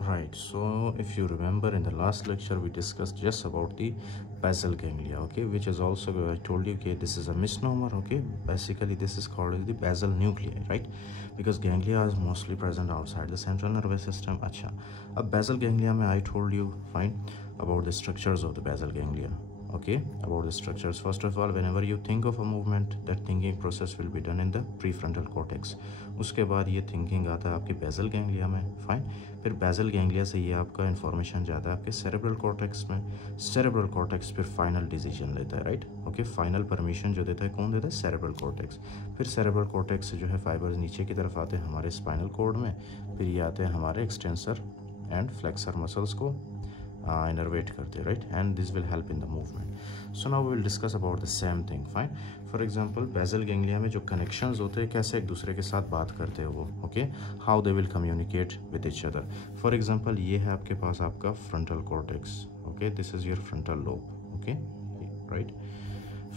Right, so if you remember in the last lecture we discussed just about the basal ganglia, okay, which is also, I told you, okay, this is a misnomer, okay. Basically this is called the basal nuclei, right, because ganglia is mostly present outside the central nervous system. Acha, ab basal ganglia mein I told you fine about the structures of the basal ganglia, okay, about the structures. First of all, whenever you think of a movement, that thinking process will be done in the prefrontal cortex. उसके बाद ये thinking आता है आपके basal ganglia में, fine. फिर basal ganglia से ये आपका इन्फॉर्मेशन जाता है आपके सेरेब्रल कॉर्टेक्स में। सेरेब्रल कॉर्टेक्स फिर फाइनल डिसीजन लेता है, राइट, ओके। फाइनल परमिशन जो देता है कौन देता है? Cerebral cortex. फिर सेरेब्रल कॉर्टेक्स से जो है फाइबर्स नीचे की तरफ आते हैं हमारे स्पाइनल कॉर्ड में, फिर ये आते हैं हमारे एक्सटेंसर एंड फ्लेक्सर मसल्स को इनर्वेट करते हैं, right, and this will help in the movement. So now we will discuss about the same thing, fine. For example basal ganglia में जो कनेक्शंस होते हैं कैसे एक दूसरे के साथ बात करते हैं वो, okay, how they will communicate with each other. For example ये है आपके पास आपका frontal cortex, okay, this is your frontal lobe, okay, right,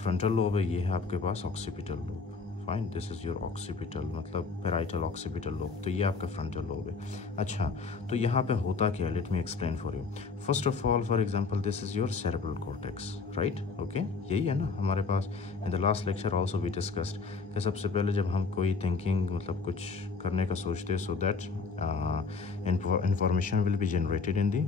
frontal lobe है, ये है आपके पास occipital lobe, fine, this is your occipital मतलब पैराइटल ऑक्सीपिटल लोब, तो ये आपका फ्रंटल लोब है। अच्छा, तो यहाँ पे होता क्या है, let me explain for you. First of all, for example this is your cerebral cortex, right, okay, यही है ना हमारे पास। In the last lecture also we discussed कि सबसे पहले जब हम कोई थिंकिंग मतलब कुछ करने का सोचते हैं, so that information will be generated in the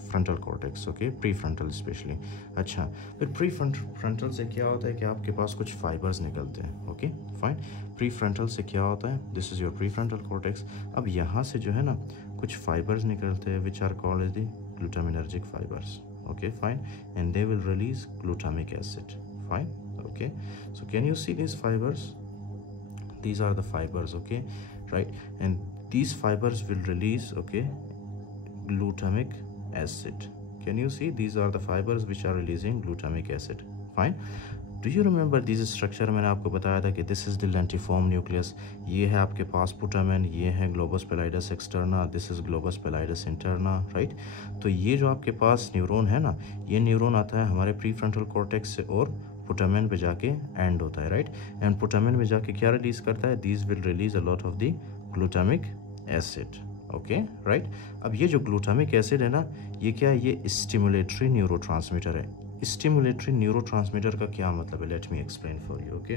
frontal cortex, okay, pre frontal specially. अच्छा, फिर प्री फ्रंटल से क्या होता है कि आपके पास कुछ फाइबर्स निकलते हैं, ओके, फाइन। प्री फ्रंटल से क्या होता है? This is your pre frontal cortex. अब यहाँ से जो है ना कुछ फाइबर्स निकलते हैं which are called as the glutaminergic fibres, okay, fine, and they will release glutamic acid, fine, okay. So can you see this fibres? These are the fibers, okay, right, and these fibers will release, okay, glutamic acid. Can you see? These are the fibers which are releasing glutamic acid, fine. Do you remember this structure? मैंने आपको बताया था कि this is the lentiform nucleus. ये है आपके पास putamen, ये है globus pallidus externa, this is globus pallidus interna, right? तो ये जो आपके पास न्यूरॉन है ना, ये न्यूरॉन आता है हमारे प्रीफ्रंटल कॉर्टेक्स से और पुटामेन पे जाके एंड होता है, राइट, एंड पुटामेन में जाके क्या रिलीज करता है? These will release a lot of the glutamic acid, okay, right. अब ये जो ग्लूटामिक एसिड है ना, ये क्या है? ये स्टिमुलेटरी न्यूरोट्रांसमीटर है। स्टिमुलेटरी न्यूरोट्रांसमीटर का क्या मतलब है? Let me explain for you, okay.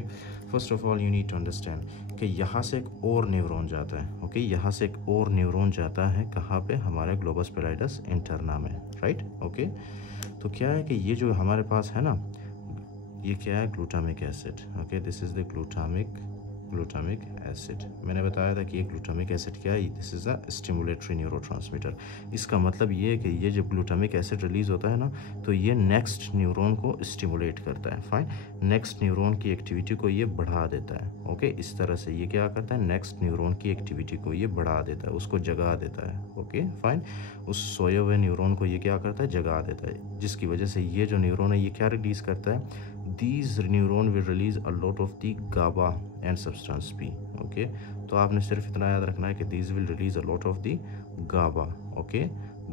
First of all you need to understand कि यहाँ से एक और न्यूरॉन जाता है, ओके, यहाँ से एक और न्यूरॉन जाता है कहाँ पे? हमारे ग्लोबस पैराइडस इंटरना में, राइट, ओके। तो क्या है कि ये जो हमारे पास है ना, ये क्या है? Glutamic acid, okay, this is the glutamic acid. मैंने बताया था कि ये ग्लूटामिक एसिड क्या है? This is a stimulatory neurotransmitter. इसका मतलब ये है कि ये जब ग्लूटामिक एसिड रिलीज होता है ना, तो ये नेक्स्ट न्यूरॉन को स्टिमुलेट करता है, फाइन, नेक्स्ट न्यूरॉन की एक्टिविटी को ये बढ़ा देता है, ओके। इस तरह से ये क्या करता है? नेक्स्ट न्यूरॉन की एक्टिविटी को ये बढ़ा देता है, उसको जगा देता है, ओके, फाइन। उस सोए हुए न्यूरॉन को ये क्या करता है? जगा देता है, जिसकी वजह से ये जो न्यूरॉन है ये क्या रिलीज करता है? These neuron will release a lot of the GABA and substance P, okay. तो आपने सिर्फ इतना याद रखना है कि these will release a lot of the GABA, okay,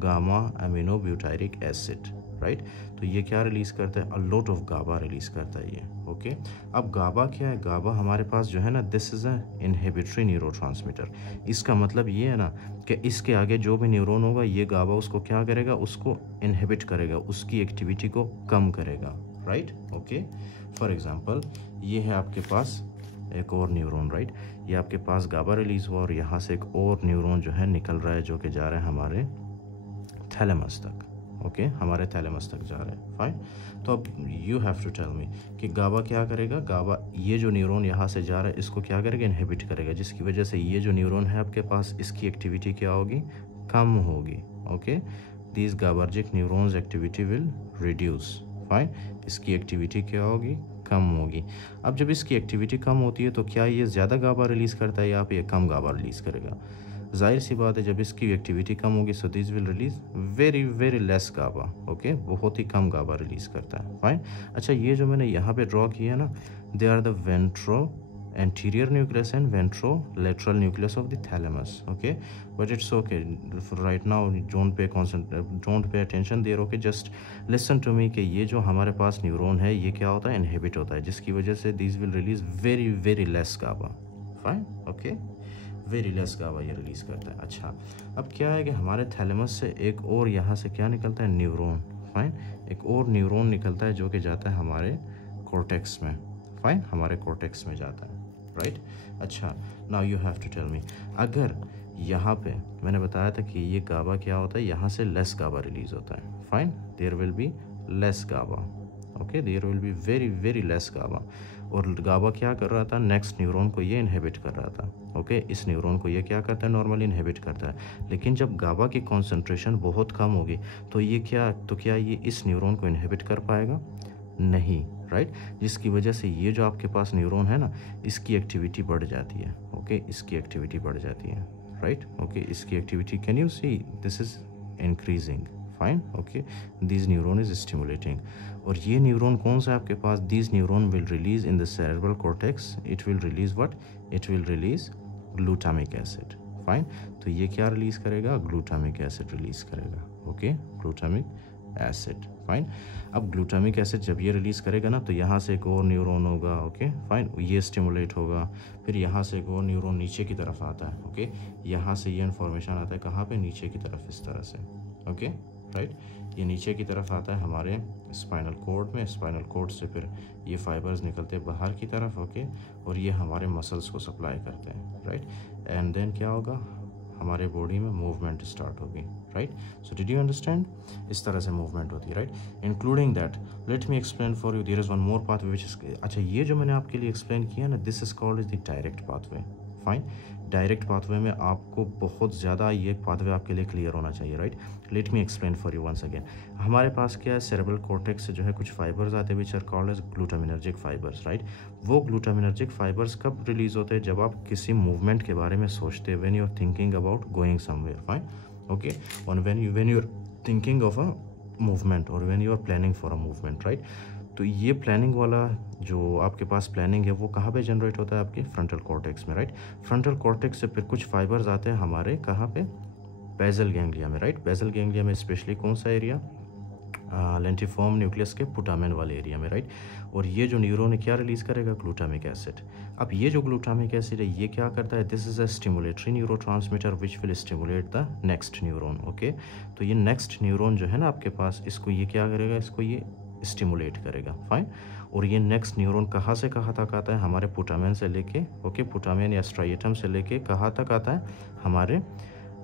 gamma aminobutyric acid, right. तो ये क्या रिलीज करता है? a lot of GABA release करता है ये, okay. अब GABA क्या है? GABA हमारे पास जो है ना, this is a inhibitory neurotransmitter। इसका मतलब ये है ना कि इसके आगे जो भी न्यूरॉन होगा ये GABA उसको क्या करेगा? उसको इनहिबिट करेगा, उसकी एक्टिविटी को कम करेगा, राइट, ओके। फॉर एग्जांपल ये है आपके पास एक और न्यूरॉन, राइट, ये आपके पास गाबा रिलीज हुआ और यहाँ से एक और न्यूरॉन जो है निकल रहा है, जो कि जा रहा है हमारे थैलेमस तक, ओके, हमारे थैलेमस तक जा रहा है, फाइन। तो अब you have to tell me कि गाबा क्या करेगा? गाबा ये जो न्यूरॉन यहाँ से जा रहा है इसको क्या करेगा? इनहिबिट करेगा, जिसकी वजह से ये जो न्यूरॉन है आपके पास इसकी एक्टिविटी क्या होगी? कम होगी, okay. These GABAergic neurons activity will reduce, fine, इसकी एक्टिविटी क्या होगी? कम होगी। अब जब इसकी एक्टिविटी कम होती है तो क्या ये ज़्यादा गाबा रिलीज़ करता है या आप ये कम गाबा रिलीज़ करेगा? जाहिर सी बात है, जब इसकी एक्टिविटी कम होगी so this will release very less GABA, okay, बहुत ही कम गाबा रिलीज़ करता है, फाइन। अच्छा, ये जो मैंने यहाँ पे ड्रॉ किया है ना, they are the ventro anterior nucleus and ventrolateral nucleus of the thalamus, okay, but it's okay for right now, don't pay attention there, okay, just listen to me कि ये जो हमारे पास न्यूरॉन है ये क्या होता है? इनहिबिट होता है, जिसकी वजह से these will release very less GABA, fine, okay, very less GABA ये रिलीज़ करता है। अच्छा, अब क्या है कि हमारे थैलेमस से एक और यहाँ से क्या निकलता है, न्यूरॉन। फाइन, एक और न्यूरॉन निकलता है जो कि जाता है हमारे कॉर्टेक्स में। फाइन, हमारे कॉर्टेक्स में जाता है, राइट। अच्छा, now you have to tell me, अगर यहाँ पे मैंने बताया था कि ये गाबा क्या होता है, यहाँ से लेस गाबा रिलीज होता है। Fine, there will be less GABA, okay, there will be very very less GABA. और गाबा क्या कर रहा था, नेक्स्ट न्यूरॉन को ये इनहिबिट कर रहा था, ओके। इस न्यूरॉन को ये क्या करता है, नॉर्मली इनहिबिट करता है। लेकिन जब गाबा की कॉन्सेंट्रेशन बहुत कम होगी तो ये क्या ये इस न्यूरॉन को इनहिबिट कर पाएगा, नहीं, राइट। जिसकी वजह से ये जो आपके पास न्यूरॉन है ना, इसकी एक्टिविटी बढ़ जाती है, ओके, इसकी एक्टिविटी बढ़ जाती है, राइट, ओके, इसकी activity, can you see this is increasing. Fine, okay, this neuron is stimulating. और ये न्यूरॉन कौन सा है आपके पास, this neuron will release in the cerebral cortex, it will release what, it will release glutamic acid. Fine, तो ये क्या रिलीज करेगा, ग्लूटामिक एसिड रिलीज करेगा, ओके, ग्लूटामिक एसिड। फाइन, अब ग्लूटामिक एसिड जब ये रिलीज़ करेगा ना, तो यहाँ से एक और न्यूरॉन होगा, ओके, फाइन, ये स्टिमुलेट होगा। फिर यहाँ से एक और न्यूरॉन नीचे की तरफ आता है, ओके, यहाँ से ये इन्फॉर्मेशन आता है कहाँ पे, नीचे की तरफ, इस तरह से, ओके, राइट। ये नीचे की तरफ आता है हमारे स्पाइनल कॉर्ड में, स्पाइनल कॉर्ड से फिर ये फाइबर्स निकलते हैं बाहर की तरफ, ओके, और ये हमारे मसल्स को सप्लाई करते हैं, राइट। एंड देन क्या होगा, हमारे बॉडी में मूवमेंट स्टार्ट होगी, right. So did you understand, इस तरह से मूवमेंट होती है, right. Including that, let me explain for you, there is one more pathway which is, अच्छा, ये जो मैंने आपके लिए एक्सप्लेन किया ना, this is called is the direct pathway. Fine, direct pathway में आपको बहुत ज़्यादा ये पाथवे आपके लिए क्लियर होना चाहिए, right. Let me explain for you once again. हमारे पास क्या है, सेरेब्रल कॉर्टेक्स से जो है कुछ फाइबर्स आते हैं which are called as glutaminergic fibres, right. वो ग्लूटामिनर्जिक फाइबर्स कब रिलीज होते हैं, जब आप किसी मूवमेंट के बारे में सोचते हैं, when you are thinking about going somewhere. Fine, okay, और when you are thinking of a movement और when you are planning for a movement, right. तो ये प्लानिंग वाला जो आपके पास प्लानिंग है वो कहाँ पे जनरेट होता है, आपके फ्रंटल कॉर्टेक्स में, राइट। फ्रंटल कॉर्टेक्स से फिर कुछ फाइबर्स आते हैं हमारे कहाँ पे, बेसल गैंग्लिया में, राइट। बेसल गैंग्लिया में स्पेशली कौन सा एरिया, लेंटिफॉर्म न्यूक्लियस के पुटामेन वाले एरिया में, राइट। और ये जो न्यूरॉन है क्या रिलीज करेगा, ग्लूटामिक एसिड। अब ये जो ग्लूटामिक एसिड है ये क्या करता है, this is a stimulatory neurotransmitter which will stimulate the next neuron, okay. तो ये नेक्स्ट न्यूरॉन जो है ना आपके पास, इसको ये क्या करेगा, इसको ये स्टिमुलेट करेगा। फाइन, और ये नेक्स्ट न्यूरॉन कहाँ से कहाँ तक आता है, हमारे पुटामेन से लेके, ओके, पुटामेन या स्ट्राइएटम से लेके कहाँ तक आता है, हमारे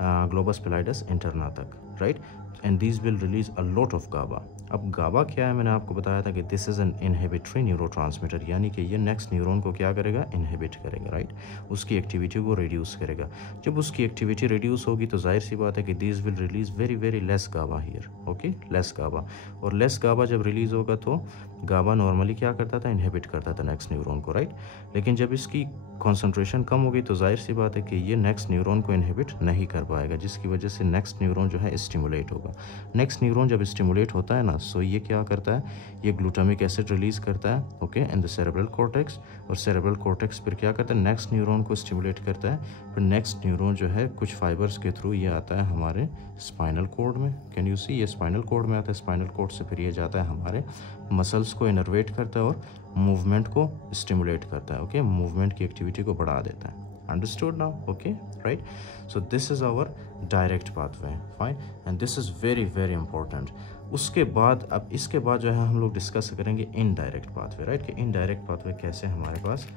ग्लोबस पैलिडस इंटरना तक, right. And this will release a lot of GABA. अब गाबा क्या है, मैंने आपको बताया था कि this is an inhibitory neurotransmitter, यानी कि ये नेक्स्ट न्यूरॉन को क्या करेगा, इनहिबिट करेगा, राइट। उसकी एक्टिविटी को रिड्यूस करेगा। जब उसकी एक्टिविटी रिड्यूस होगी तो जाहिर सी बात है कि this will release very very less GABA here, okay, less GABA. और लेस गाबा जब रिलीज होगा तो गाबा नॉर्मली क्या करता था, इनहिबिट करता था नेक्स्ट न्यूरॉन को, राइट। लेकिन जब इसकी कॉन्सेंट्रेशन कम होगी तो जाहिर सी बात है कि ये नेक्स्ट न्यूरॉन को इनहिबिट नहीं कर पाएगा, जिसकी वजह से नेक्स्ट न्यूरॉन जो है स्टिमुलेट होगा। नेक्स्ट न्यूरॉन जब स्टिमुलेट होता है ना, सो ये क्या करता है, ये ग्लूटामिक एसिड रिलीज करता है, okay, in the cerebral cortex. और सेरेब्रल कॉर्टेक्स फिर क्या करता है, नेक्स्ट न्यूरॉन को स्टिमुलेट करता है। फिर नेक्स्ट न्यूरॉन जो है कुछ फाइबर्स के थ्रू ये आता है हमारे स्पाइनल कॉर्ड में, कैन यू सी, ये स्पाइनल कॉर्ड में आता है। स्पाइनल कॉर्ड से फिर ये जाता है हमारे मसल्स को इनर्वेट करता है और मूवमेंट को स्टिमुलेट करता है, ओके, मूवमेंट की एक्टिविटी को बढ़ा देता है। Understood now, okay, right. So this is our direct pathway, fine, and this is very very important. उसके बाद, अब इसके बाद जो है हम लोग डिस्कस करेंगे इनडायरेक्ट पाथवे, राइट, कि इनडायरेक्ट पाथवे कैसे हमारे पास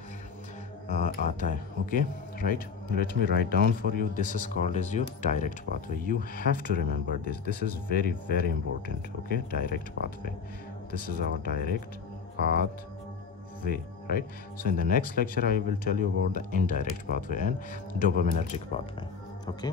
आता है, okay, right. Let me write down for you, this is called as your direct pathway. You have to remember this is very very important, okay, direct pathway, this is our direct pathway, right? So in the next lecture I will tell you about the indirect pathway and dopaminergic pathway, okay.